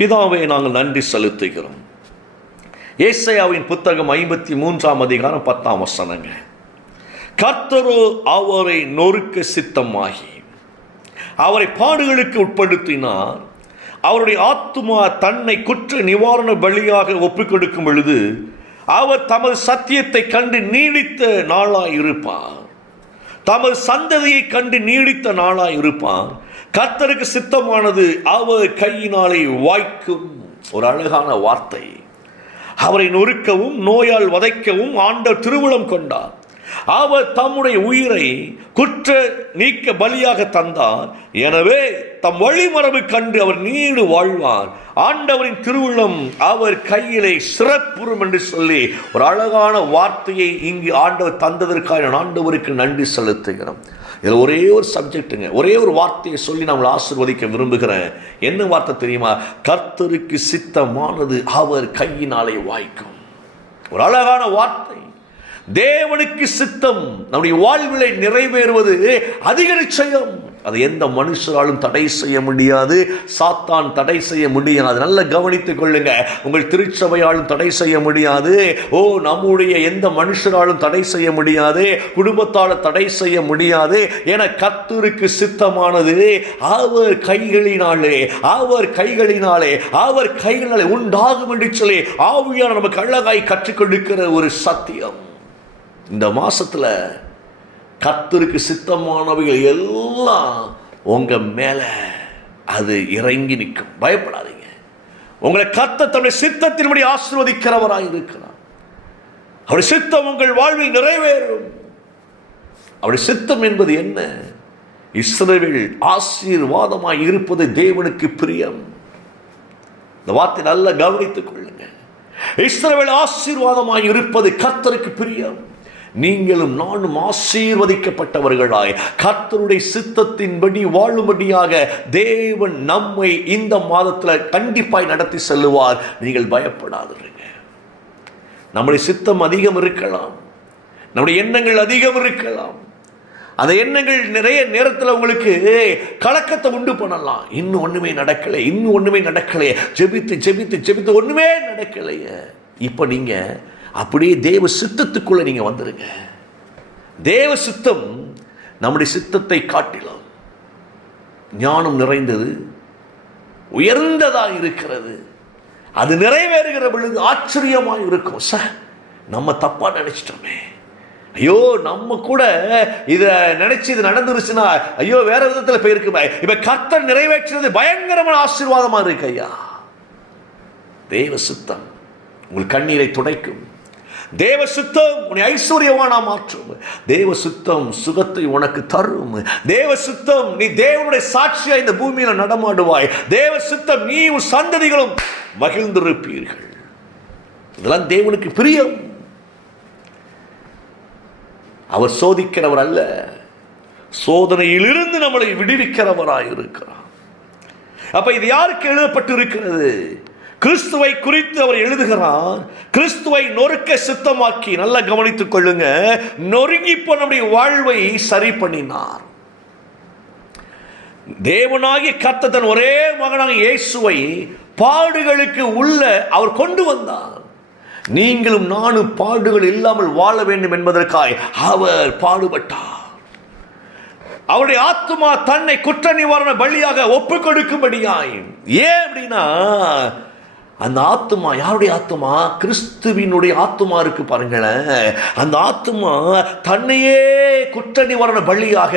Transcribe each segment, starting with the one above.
பிதாவே, நாங்கள் நன்றி செலுத்துகிறோம். ஏசாயாவின் புத்தகம் 53ஆம் அதிகாரம் 10ஆம் வசனங்க. கர்த்தரோ அவரை நொறுக்க சித்தமாகி அவரை பாடுகளுக்கு உட்படுத்தினார். அவருடைய ஆத்துமா தன்னை குற்ற நிவாரண பலியாக ஒப்புக் கொடுக்கும் பொழுது அவர் தமது சத்தியத்தை கண்டு நீடித்த நாளாய் இருப்பார். தமது சந்ததியை கண்டு நீடித்த நாளாய் இருப்பார். கர்த்தருக்கு சித்தமானது அவர் கையினாலே வாய்க்கும். ஒரு அழகான வார்த்தை. அவரை நொறுக்கவும் நோயால் வதைக்கவும் ஆண்டவர் திருவுளம் கொண்டார். அவர் தம்முடைய உயிரை குற்ற நீக்க பலியாக தந்தார். எனவே தம் வழிமரபு கண்டு அவர் நீடு வாழ்வார். ஆண்டவரின் திருவுள்ளம் அவர் கையிலே சிறப்புறும் என்று சொல்லி ஒரு அழகான வார்த்தையை இங்கு ஆண்டவர் தந்ததற்காக நான் ஆண்டவருக்கு நன்றி செலுத்துகிறோம். இதில் ஒரே ஒரு சப்ஜெக்டுங்க, ஒரே ஒரு வார்த்தையை சொல்லி நம்மளை ஆசீர்வதிக்க விரும்புகிறேன். என்ன வார்த்தை தெரியுமா? கர்த்தருக்கு சித்தமானது அவர் கையினாலே வாய்க்கும். ஒரு அழகான வார்த்தை. தேவனுக்கு சித்தம் நம்முடைய வாழ்விலை நிறைவேறுவது அதிக நிச்சயம். அதை எந்த மனுஷராலும் தடை செய்ய முடியாது. சாத்தான் தடை செய்ய முடியாது. நல்ல கவனித்துக் கொள்ளுங்க. உங்கள் திருச்சபையாலும் தடை செய்ய முடியாது. நம்முடைய எந்த மனுஷராலும் தடை செய்ய முடியாது. குடும்பத்தால் தடை செய்ய முடியாது. என கர்த்தருக்கு சித்தமானது அவர் கைகளினாலே உண்டாகும் என்று சொல்லி ஆவியானவர் நமக்கு அழகாய் கற்றுக் கொடுக்கிற ஒரு சத்தியம். இந்த மாசத்துல கர்த்தருக்கு சித்தமானவைகள் எல்லாம் உங்க மேல அது இறங்கி நிற்கும். பயப்படாதீங்க. உங்களை கர்த்தர் தன்னுடைய சித்தத்தின்படி ஆசீர்வதிக்கிறவராய் இருக்கிறார். அவருடைய சித்தம் உங்கள் வாழ்வில் நிறைவேறும். அவருடைய சித்தம் என்பது என்ன? இஸ்ரவேல் ஆசீர்வாதமாய் இருப்பது தேவனுக்கு பிரியம். இந்த வார்த்தை நல்லா கவனித்துக் கொள்ளுங்க. இஸ்ரவேல் ஆசீர்வாதமாய் இருப்பது கர்த்தருக்கு பிரியம். நீங்களும் நானும் ஆசீர்வதிக்கப்பட்டவர்களாய் கர்த்தருடைய சித்தத்தின்படி வாழும்படியாக தேவன் நம்மை இந்த மாதத்தில் கண்டிப்பாய் நடத்தி செல்லுவார். நீங்கள் பயப்படாதீங்க. நம்முடைய சித்தம் அதிகம் இருக்கலாம், நம்முடைய எண்ணங்கள் அதிகம் இருக்கலாம். அந்த எண்ணங்கள் நிறைய நேரத்தில் உங்களுக்கு கலக்கத்தை உண்டு பண்ணலாம். இன்னும் ஒண்ணுமே நடக்கலையே, ஜெபித்து ஒண்ணுமே நடக்கலையே. இப்ப நீங்க அப்படியே தேவ சித்தத்துக்குள்ள நீங்க வந்துருங்க. தேவ சித்தம் நம்முடைய சித்தத்தை காட்டிலும் ஞானம் நிறைந்தது, உயர்ந்ததாக இருக்கிறது. அது நிறைவேறுகிற பொழுது ஆச்சரியமாக இருக்கும். நம்ம தப்பா நினைச்சிட்டோமே, ஐயோ நம்ம கூட இத நினைச்சு இது நடந்துருச்சுன்னா ஐயோ வேற விதத்துல போயிருக்குமே. இப்ப கர்த்தர் நிறைவேற்றுறது பயங்கரமான ஆசீர்வாதமா இருக்கு. ஐயா, தேவ சித்தம் உங்கள் கண்ணீரை துடைக்கும். தேவ சித்தம் உன்னை ஐஸ்வர்யவானா மாற்றும். தேவ சித்தம் சுகத்தை உனக்கு தரும். தேவ சித்தம் நீ தேவனுடைய சாட்சியா இந்த பூமியில நடமாடுவாய். தேவ சித்தம் நீ உன் சந்ததிகளும் மகிழ்ந்திருப்பீர்கள். இதெல்லாம் தேவனுக்கு பிரியம். அவர் சோதிக்கிறவர் அல்ல, சோதனையிலிருந்து நம்மளை விடுவிக்கிறவராய் இருக்கிறார். அப்ப இது யாருக்கு எழுதப்பட்டு இருக்கிறது? கிறிஸ்துவை குறித்து அவர் எழுதுகிறார். கிறிஸ்துவை நொறுக்க சித்தமாக்கி, நல்லா கவனித்துக் கொள்ளுங்க, நொறுங்கி நம்முடைய வாழ்வை சரி பண்ணினார். தேவனாகிய கர்த்தர் தன் ஒரே மகனாக இயேசுவை பாடுகளுக்கு உள்ள அவர் கொண்டு வந்தார். நீங்களும் நானும் பாடுகள் இல்லாமல் வாழ வேண்டும் என்பதற்காக அவர் பாடுபட்டார். அவருடைய ஆத்துமா தன்னை குற்ற நிவாரண பலியாக ஒப்புக் கொடுக்கும்படியாய். ஏன் அப்படின்னா அந்த ஆத்துமா யாருடைய ஆத்துமா? கிறிஸ்துவினுடைய ஆத்துமா இருக்கு பாருங்களேன். அந்த ஆத்துமா தன்னையே குற்ற நிவாரண பலியாக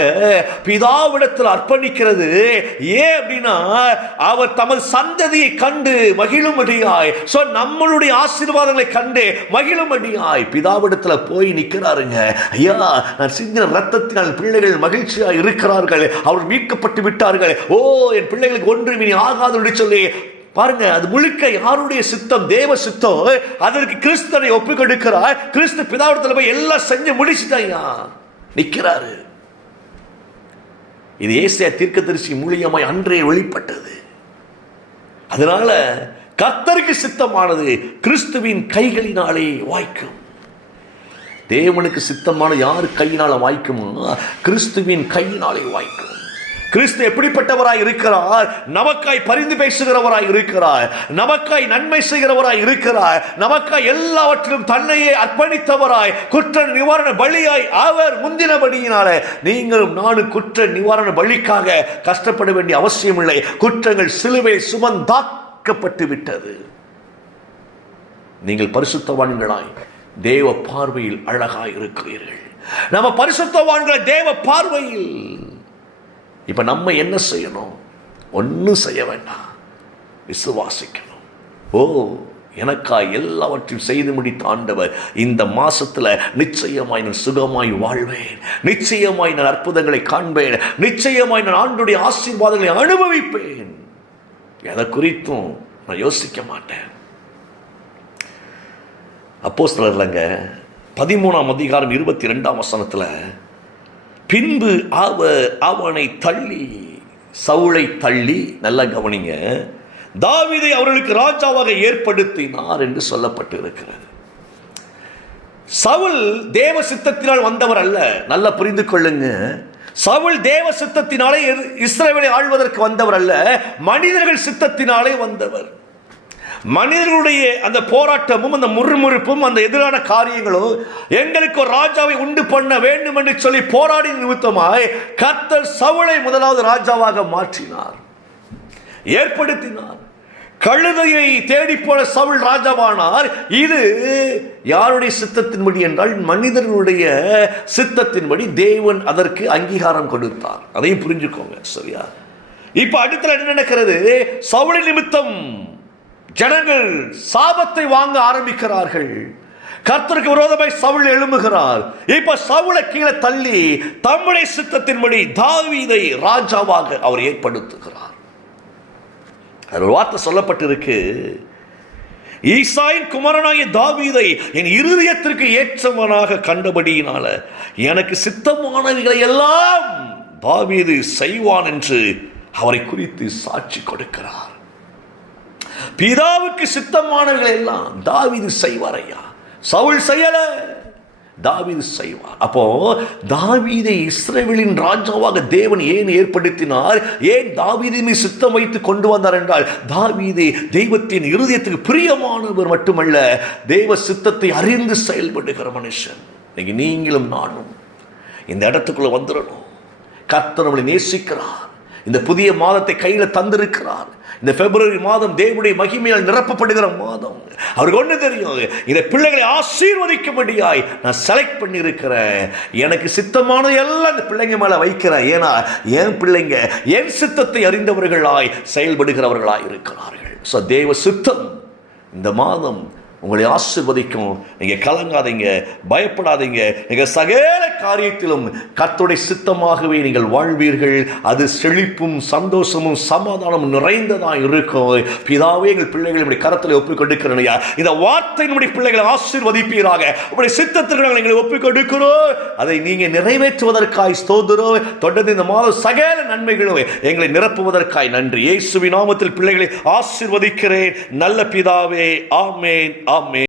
பிதாவிடத்தில் அர்ப்பணிக்கிறது. ஏன் அப்படின்னா அவர் தமது சந்ததியை கண்டு மகிழும்படியாய், நம்மளுடைய ஆசீர்வாதங்களை கண்டு மகிழும்படியாய் பிதாவிடத்தில் போய் நிற்கிறாருங்க. ஐயா, நான் சிந்தின ரத்தத்தினால் பிள்ளைகள் மகிழ்ச்சியாக இருக்கிறார்கள், அவர் மீட்கப்பட்டு விட்டார்கள். என் பிள்ளைகளுக்கு ஒன்றும் இனி ஆகாது என்று சொல்லி பாருங்க. அது முழுக்க யாருடைய சித்தம்? தேவ சித்தம். அதற்கு கிறிஸ்துவை ஒப்புக் கொடுக்கிறார். கிறிஸ்து பிதாவிடத்தில் போய் எல்லாம் செஞ்சு முடிச்சுட்டாங்க, நிற்கிறாரு. இது ஏசாயா தீர்க்கதரிசி மூலியமாய் அன்றே வெளிப்பட்டது. அதனால கர்த்தருக்கு சித்தமானது கிறிஸ்துவின் கைகளினாலே வாய்க்கும். தேவனுக்கு சித்தமான யார் கையினால வாய்க்குமோ கிறிஸ்துவின் கையினாலே வாய்க்கும். கிறிஸ்து எப்படிப்பட்டவராய் இருக்கிறார்? நமக்காய் பரிந்து பேசுகிறவராய் இருக்கிறார், நமக்காய் நன்மை செய்கிறவராய் இருக்கிறார், நமக்காய் எல்லாவற்றிலும் தன்னையே அர்ப்பணித்தவராய், குற்ற நிவாரண பலியாய் அவர் முந்தினபடியினாலே நீங்களும் நானும் குற்ற நிவாரண பலிக்காக கஷ்டப்பட வேண்டிய அவசியம் இல்லை. குற்றங்கள் சிலுவை சுமந்தாக்கப்பட்டு விட்டது. நீங்கள் பரிசுத்தவான்களாய் தேவ பார்வையில் அழகாய் இருக்கிறீர்கள். நம்ம பரிசுத்தவான்களை தேவ பார்வையில். இப்ப நம்ம என்ன செய்யணும்? ஒன்னும் செய்ய வேண்டாம், விசுவாசிக்கணும். ஓ, எனக்காய் எல்லாவற்றையும் செய்து முடித்த ஆண்டவர் இந்த மாசத்துல நிச்சயமாய் நான் சுகமாய் வாழ்வேன், நிச்சயமாய் நான் அற்புதங்களை காண்பேன், நிச்சயமாய் நான் ஆண்டுடைய ஆசீர்வாதங்களை அனுபவிப்பேன். எதை குறித்தும் நான் யோசிக்க மாட்டேன். அப்போஸ்தலர்லங்க 13ஆம் அதிகாரம் 22ஆம் வசனத்துல, பின்பு அவர் அவனை தள்ளி, சவுலை தள்ளி, நல்லா கவனிங்க, தாவீதை அவர்களுக்கு ராஜாவாக ஏற்படுத்தினார் என்று சொல்லப்பட்டு இருக்கிறது. சவுல் தேவ சித்தத்தினால் வந்தவர் அல்ல. நல்லா புரிந்து கொள்ளுங்க. சவுல் தேவ சித்தத்தினாலே இஸ்ரவேலை ஆள்வதற்கு வந்தவர் அல்ல, மனிதர்கள் சித்தத்தினாலே வந்தவர். மனிதர்களுடைய அந்த போராட்டமும் அந்த முறுமுறுப்பும் அந்த எதிரான காரியங்களும் எங்களுக்கு ஒரு ராஜாவை உண்டு பண்ண வேண்டும் என்று சொல்லி போராடி நிமித்தமாய் கர்த்தர் சவுலை முதலாவது ராஜாவாக மாற்றினார், ஏற்படுத்தினார். கழுதையை தேடி போல சவுல் ராஜாவானார். இது யாருடைய சித்தத்தின்படி என்றால் மனிதர்களுடைய சித்தத்தின்படி தேவன் அதற்கு அங்கீகாரம் கொடுத்தார். அதையும் புரிஞ்சுக்கோங்க, சரியா? இப்ப அடுத்த என்ன நடக்கிறது? சவுலின் நிமித்தம் ஜனங்கள் சாபத்தை வாங்க ஆரம்பிக்கிறார்கள். கர்த்தருக்கு விரோதமாய் சவுல் எழும்புகிறார். இப்ப சவுலை கீழே தள்ளி தம்முடைய சித்தத்தின்படி தாவீதை ராஜாவாக அவர் ஏற்படுத்துகிறார். ஒரு வார்த்தை சொல்லப்பட்டிருக்கு, ஈசாயின் குமாரனாகிய தாவீதை என் இருதயத்திற்கு ஏற்றவனாக கண்டபடியினால எனக்கு சித்தமானவைகளை எல்லாம் தாவீது செய்வான் என்று அவரை குறித்து சாட்சி கொடுக்கிறார். பிதாவுக்கு சித்தமானவைகளை எல்லாம் தாவீது செய்வார். ஐயா, சவுல் செய்யல, தாவீது செய்வார். அப்போ தாவீதை இஸ்ரவேலின் ராஜாவாக தேவன் ஏன் ஏற்படுத்தினார்? ஏன் தாவீதை சித்தம் வைத்து கொண்டு வந்தார் என்றால், தாவீதை தெய்வத்தின் இருதயத்துக்கு பிரியமானவர் மட்டுமல்ல, தேவ சித்தத்தை அறிந்து செயல்படுகிற மனுஷன். இன்னைக்கு நீங்களும் நானும் இந்த இடத்துக்குள்ள வந்துடணும். கர்த்தர் நம்மளை நேசிக்கிறார். இந்த புதிய மாதத்தை கையில தந்திருக்கிறார். இந்த பிப்ரவரி மாதம் தேவனுடைய மகிமையால் நிரப்பப்படுகிற மாதம். அவருக்கு ஒன்று தெரியும், இந்த பிள்ளைகளை ஆசீர்வதிக்கும்படியாய் நான் செலக்ட் பண்ணி இருக்கிறேன். எனக்கு சித்தமான எல்லாம் இந்த பிள்ளைங்க மேல வைக்கிறேன். ஏன்னா என் பிள்ளைங்க என் சித்தத்தை அறிந்தவர்களாய் செயல்படுகிறவர்களாய் இருக்கிறார்கள். ஸோ தேவ சித்தம் இந்த மாதம் உங்களை ஆசீர்வதிக்கும். நீங்க கலங்காதீங்க, பயப்படாதீங்க. நீங்க சகல காரியத்திலும் கர்த்தருடைய சித்தமாகவே நீங்கள் வாழ்வீர்கள். அது செழிப்பும் சந்தோஷமும் சமாதானமும் நிறைந்ததாக இருக்கும். பிதாவே, எங்கள் பிள்ளைகளை இப்படி கரத்தில் ஒப்புக் கொடுக்கிறேன். இந்த வார்த்தை நம்முடைய பிள்ளைகளை ஆசீர்வதிப்பீராக. உங்களுடைய சித்தத்திற்கு நாங்கள் எங்களை ஒப்புக் கொடுக்கிறோம். அதை நீங்க நிறைவேற்றுவதற்காய் ஸ்தோத்திரம். தொடர்ந்து இந்த மாதம் சகல நன்மைகளும் எங்களை நிரப்புவதற்காய் நன்றி. இயேசுவின் நாமத்தில் பிள்ளைகளை ஆசீர்வதிக்கிறேன் நல்ல பிதாவே. ஆமென். ஆமென்.